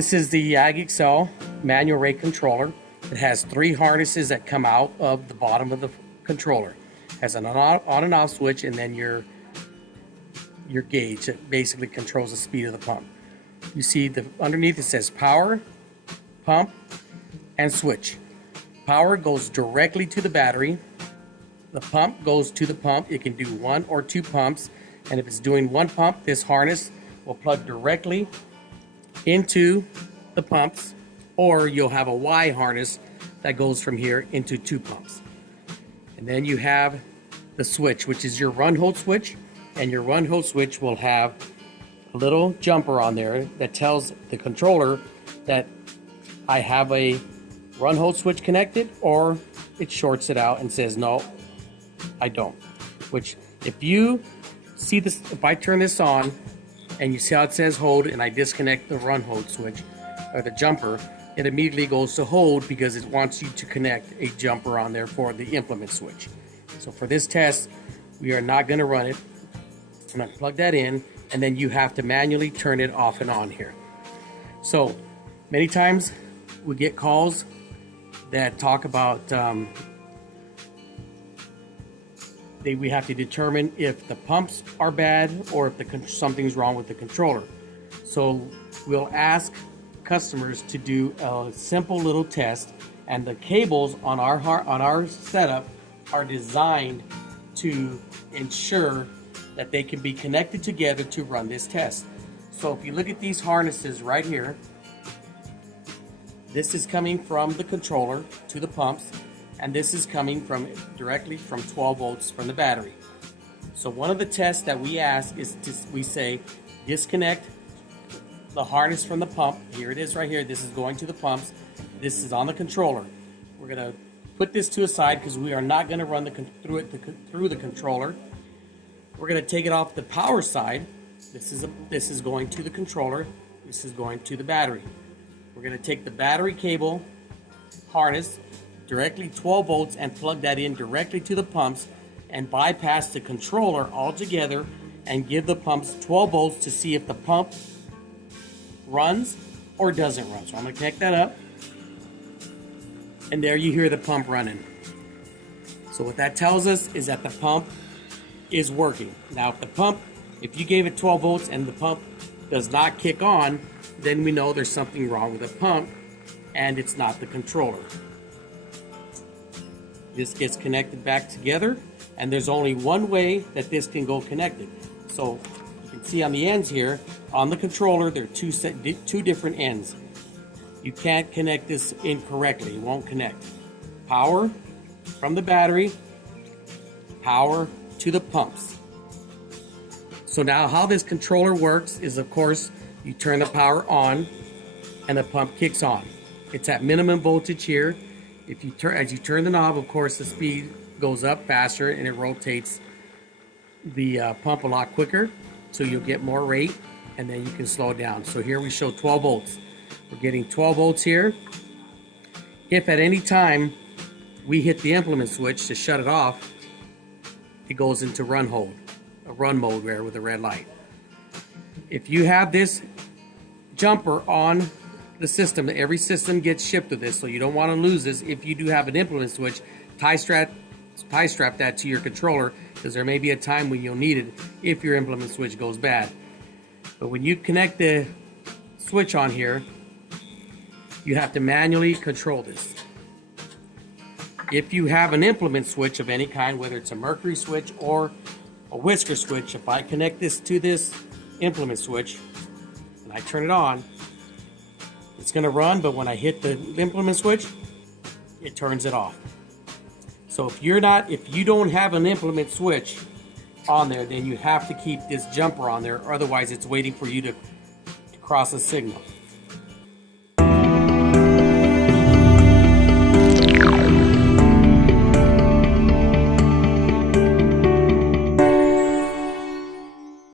This is the AgXcel manual rate controller. It has 3 harnesses that come out of the bottom of the controller. It has an on and off switch, and then your gauge that basically controls the speed of the pump. You see underneath it says power, pump, and switch. Power goes directly to the battery. The pump goes to the pump. It can do 1 or 2 pumps, and if it's doing 1 pump, this harness will plug directly into the pumps, or you'll have a Y harness that goes from here into 2 pumps. And then you have the switch, which is your run hold switch, and your run hold switch will have a little jumper on there that tells the controller that I have a run hold switch connected, or it shorts it out and says no, I don't. Which, if you see this, if I turn this on and you see how it says hold and I disconnect the run hold switch or the jumper, it immediately goes to hold because it wants you to connect a jumper on there for the implement switch. So for this test, we are not going to run it. I'm going to plug that in, and then you have to manually turn it off and on here. So many times we get calls that talk about we have to determine if the pumps are bad or if something's wrong with the controller. So we'll ask customers to do a simple little test, and the cables on our setup are designed to ensure that they can be connected together to run this test. So if you look at these harnesses right here, this is coming from the controller to the pumps, and this is coming directly from 12 volts from the battery. So one of the tests that we ask is we say disconnect the harness from the pump. Here it is right here. This is going to the pumps. This is on the controller. We're going to put this to a side because we are not going to run through the controller. We're going to take it off the power side. This is going to the controller. This is going to the battery. We're going to take the battery cable harness directly 12 volts and plug that in directly to the pumps and bypass the controller altogether and give the pumps 12 volts to see if the pump runs or doesn't run. So I'm going to connect that up, and there you hear the pump running. So what that tells us is that the pump is working. Now if you gave it 12 volts and the pump does not kick on, then we know there's something wrong with the pump and it's not the controller. This gets connected back together, and there's only one way that this can go connected. So you can see on the ends here, on the controller, there are two different ends. You can't connect this incorrectly, it won't connect. Power from the battery, power to the pumps. So now how this controller works is, of course, you turn the power on and the pump kicks on. It's at minimum voltage here. As you turn the knob, of course, the speed goes up faster and it rotates the pump a lot quicker, so you'll get more rate, and then you can slow down. So here we show 12 volts. We're getting 12 volts here. If at any time we hit the implement switch to shut it off, it goes into run mode there with a red light. If you have this jumper on the system, every system gets shipped with this, so you don't want to lose this. If you do have an implement switch, tie strap that to your controller, because there may be a time when you'll need it if your implement switch goes bad. But when you connect the switch on here, you have to manually control this. If you have an implement switch of any kind, whether it's a mercury switch or a whisker switch, if I connect this to this implement switch and I turn it on, it's going to run, but when I hit the implement switch, it turns it off. So if you don't have an implement switch on there, then you have to keep this jumper on there, otherwise it's waiting for you to cross a signal.